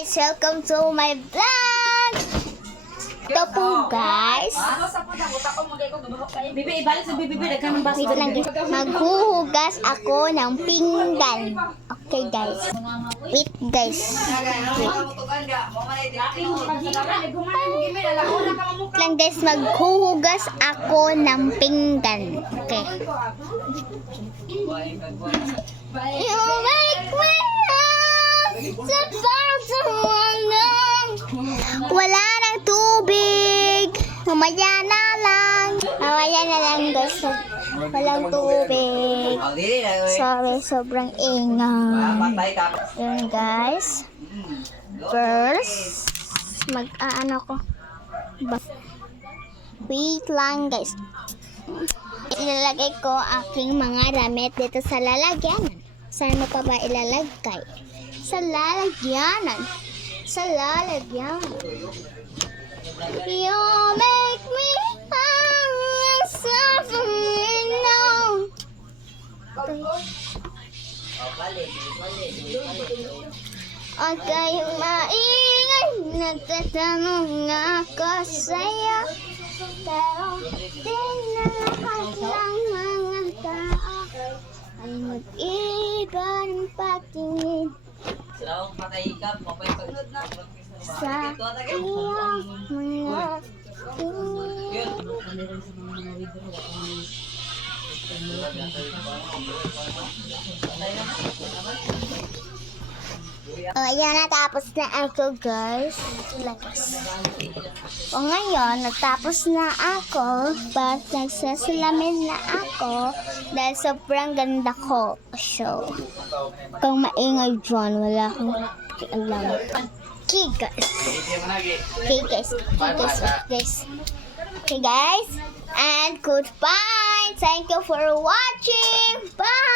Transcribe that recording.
Welcome to my vlog! Ito po guys. Bibi, ibalik sa bibi, daghan ng baso. Wait lang guys. Maghuhugas ako ng pinggan. Okay guys. Wait guys. Wait lang guys. Maghuhugas ako ng pinggan. Okay. You make me wala ng tubig. Mamaya na lang. Mamaya na lang guys. Walang tubig. Sorry, sobrang ingay. Yun guys. First, mag-ano ko. Wait lang guys. Ilalagay ko aking mga damit dito sa lalagyanan. Saan mo pa ba ilalagay? Sa lalagyanan. Sa lalagyanan. You make me suffering now. Huwag kayong maingay. Nagtatanong ako sa'yo. Pero di na lahat ng mga tao ay mag-iba ng patingin sa iyong mga ayan, natapos na ako guys. O ngayon, natapos na ako. But nagsasalamin na ako dahil sobrang ganda ko. So, kung maingay dyan, wala akong alam. Okay guys. Okay guys. Okay guys. Guys. Okay guys. And goodbye. Thank you for watching. Bye.